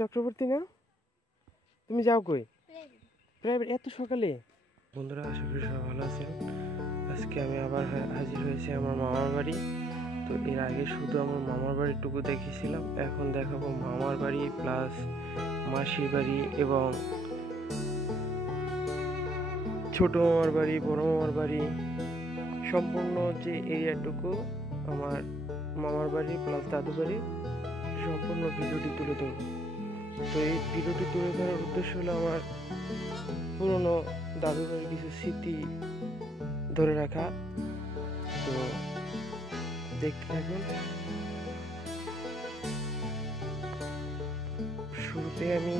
চক্রবর্তী না, তুমি যাও কই? প্রাইভেট এত সকালে? বন্ধুরা, আশা করি সবাই ভালো আছেন। আজকে আমি আবার হাজির হয়েছি আমার মামার বাড়ি। তো এর আগে শুধু আমার মামার বাড়িটুকু দেখেছিলাম, এখন দেখাবো মামার বাড়ি প্লাস মাসির বাড়ি এবং ছোট মামার বাড়ি, বড় মামার বাড়ি, সম্পূর্ণ যে এরিয়াটুকু আমার মামার বাড়ি প্লাস দাদু বাড়ি, সম্পূর্ণ ভিডিওটি তুলে ধরব। তো এই ভিডিওটি তুলে ধরার উদ্দেশ্য হলো আমার পুরনো দাদু বাড়ির কিছু স্মৃতি ধরে রাখা। তো দেখতে থাকুন। শুরুতে আমি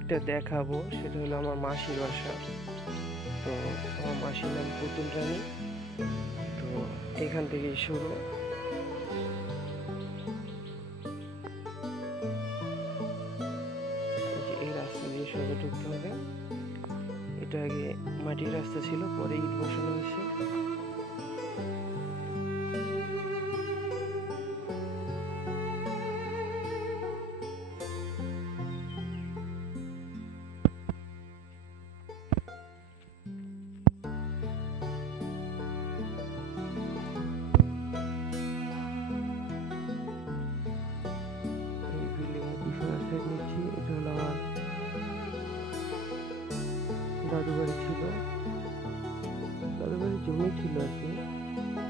যেটা দেখাবো সেটা হলো আমার মাসির বাসা। তো আমার মাসির নাম পুতুল রানী। তো এখান থেকেই শুরু। এই রাস্তা দিয়ে সবে ঢুকতে হবে। এটা আগে মাটির রাস্তা ছিল, পরে ইট বসানো হয়েছে। এটা হলো আমার দাদু বাড়ি ছিল, দাদু বাড়ির জমি ছিল আর কি,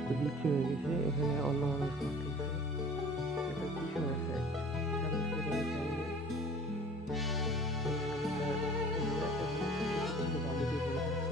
তো বিক্রি হয়ে গেছে। এখানে অন্য মানুষ করতেছে। এটা পিছনের সাইড, সামনের সাইডে আমি যাইনি। বালু দিয়ে ভরে থাকছে।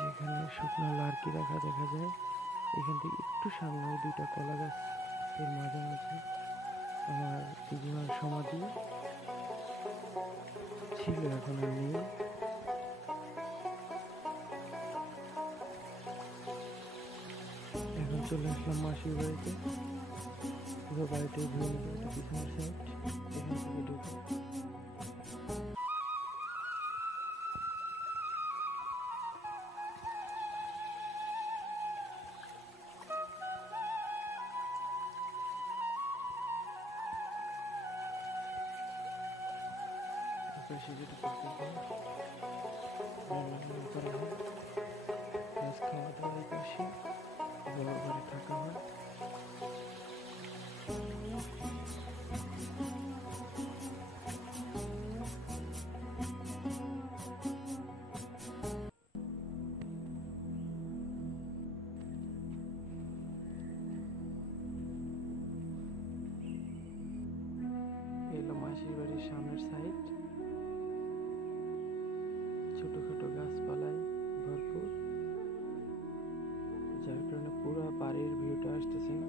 যেখানে শুকনো লার্কি রাখা দেখা যায়, এখান থেকে একটু সামনে দুইটা কলা গাছ, এর মাঝামাঝি আমার দিদিমার সমাধি ছিল, এখন আর নেই। এখন চলে আসলাম মাসির বাড়িতে। পুরো বাড়িটাই ঘুরে নেবে। এটা পিছনের সাইড, এখান থেকে ঢুকে পাশে যেটা করতে রান্নাবান্না করা হয়, প্লাস খাওয়া দাওয়ার পাশে বড় ঘরে থাকা হয়। এলো মাসির বাড়ির সামনের সাইড, ছোটখাটো গাছপালায় ভরপুর, যার কারণে পুরো বাড়ির ভিউটা আসতেছে না।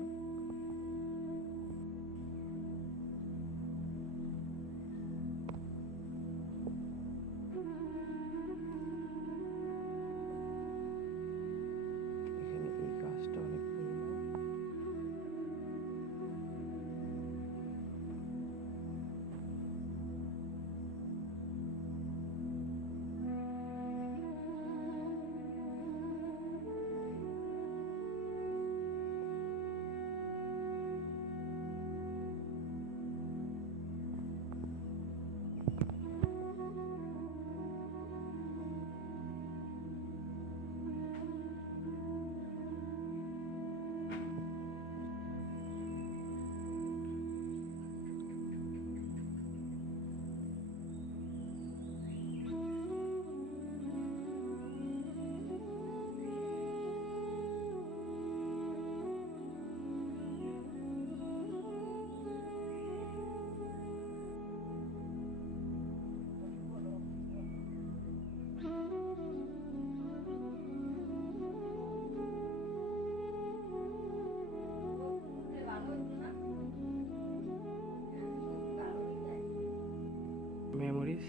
মেমোরিজ,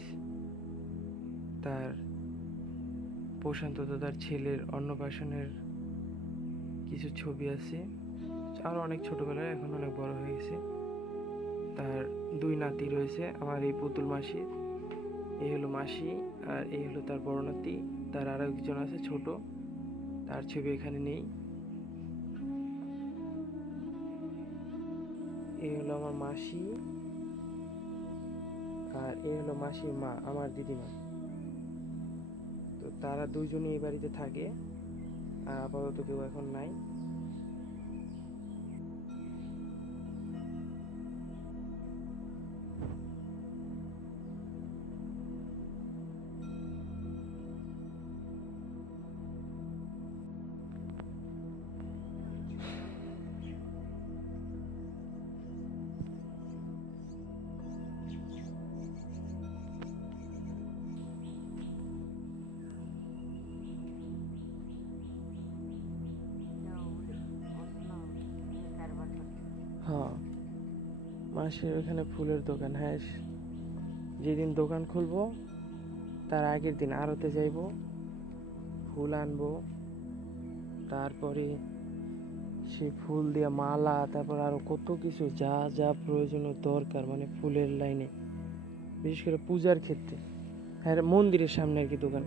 তার প্রশান্ত দাদার ছেলের অন্নপ্রাশনের কিছু ছবি আছে, আরও অনেক ছোটোবেলায়, এখন অনেক বড় হয়ে গেছে। তার 2 নাতি রয়েছে, আমার এই পুতুল মাসি, এই হলো মাসি, আর এই হলো তার বড় নাতি। তার আরও একজন আছে ছোট, তার ছবি এখানে নেই। এই হলো আমার মাসি, আর এই হলো মাসির মা, আমার দিদিমা। তো তারা দুজনই এই বাড়িতে থাকে, আর আপাতত কেউ এখন নাই। হ্যাঁ, মাসির ওখানে ফুলের দোকান। হ্যাঁ, যেদিন দোকান খুলবো তার আগের দিন আড়তে যাইব, ফুল আনবো, তারপরে সেই ফুল দিয়ে মালা, তারপর আরো কত কিছু যা যা প্রয়োজনীয় দরকার, মানে ফুলের লাইনে, বিশেষ করে পূজার ক্ষেত্রে। হ্যাঁ, মন্দিরের সামনে আর কি দোকান।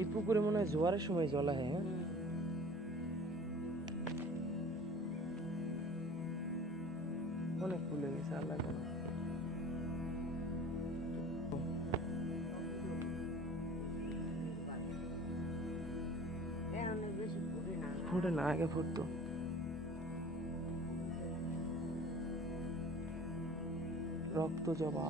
এই পুকুরে মনে হয় জোয়ারের সময় জল হয়। হ্যাঁ, অনেক ফুল হয়ে গেছে, আল্লাহ জানে। ফুটে না, আগে ফুটতো। রক্ত জবা,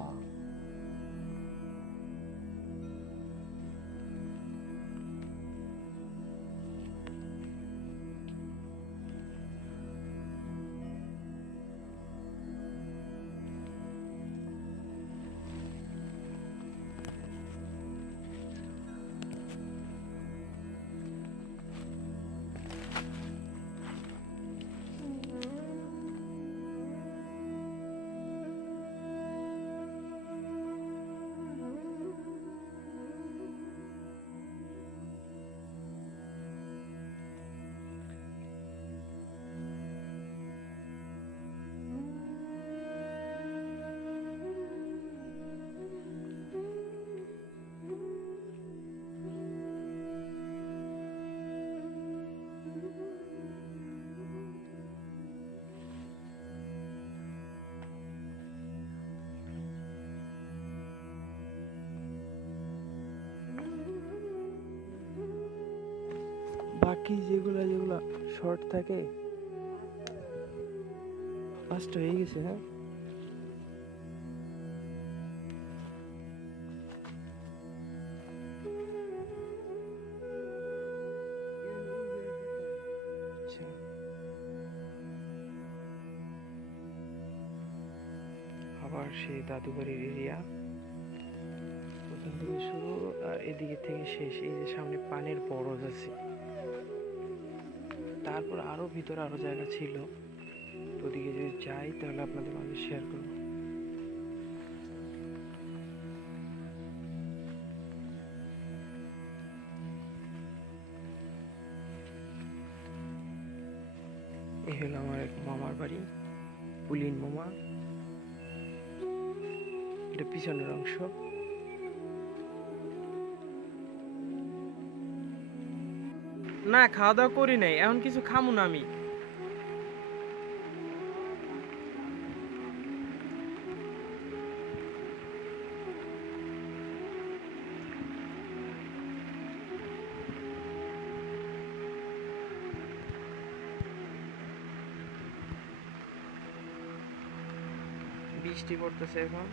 বাকি যেগুলা যেগুলা শর্ট থাকে 5টা হয়ে গেছে। হ্যাঁ, আচ্ছা, আবার সেই দাদুবাড়ির এরিয়া, ওখান থেকে শুরু আর এদিকে থেকে শেষ। এই যে সামনে পানির বরজ আছে, তারপর আরো ভিতরে আরো জায়গা ছিল, তো ওদিকে যদি যাই তাহলে আপনাদের মাঝে শেয়ার করবো। এই হলো আমার এক মামার বাড়ি, পুলিন মামা। এটা পিছনের অংশ। না, খাওয়া দাওয়া করি নাই, এখন কিছু খামু না আমি। বৃষ্টি পড়তেছে এখন।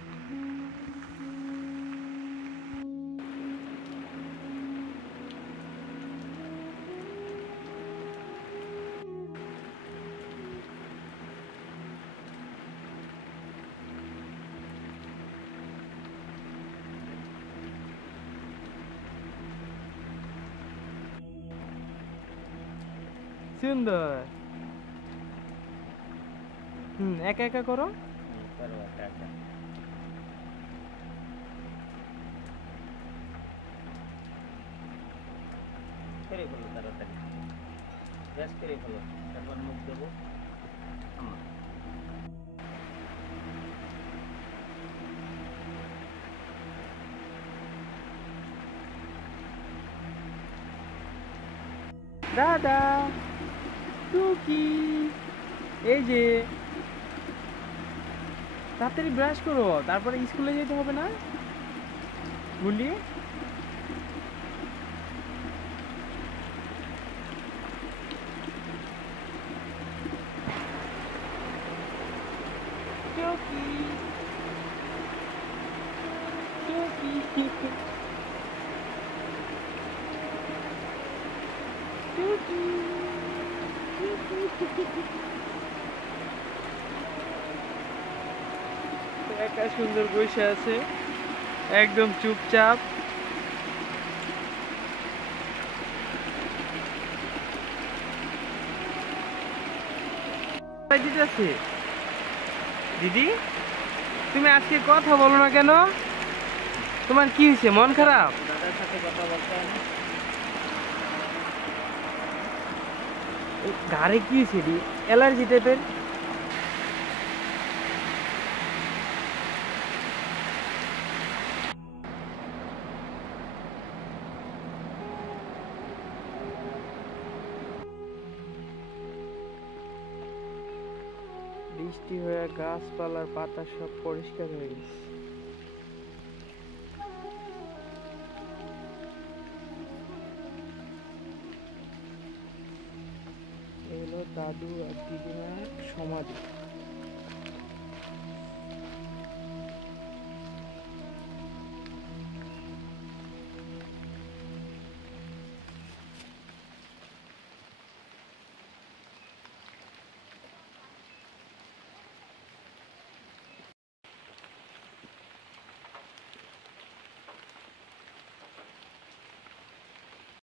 সুন্দর। একা একা করো। করো একা একা। করে ফেলো তাড়াতাড়ি, ব্রাশ করে ফেলো, তারপর মুখ দেবো। আমার দাদা টুকি, এই যে তাড়াতাড়ি ব্রাশ করো, তারপরে স্কুলে যেতে হবে না গুলি। টুকি টুকি টুকি একা সুন্দর বসে আছে, একদম চুপচাপ। দিতেছে দিদি, তুমি আজকে কথা বলো না কেন? তোমার কি হয়েছে, মন খারাপ? দাদার সাথে কথা বলতে হয় না? ঘাড়ে কি হয়েছে দি, অ্যালার্জি টাইপের? বৃষ্টি হয়ে গাছপালার পাতা সব পরিষ্কার হয়ে গেছে। এলো দাদু আর দিদিমার সমাধি।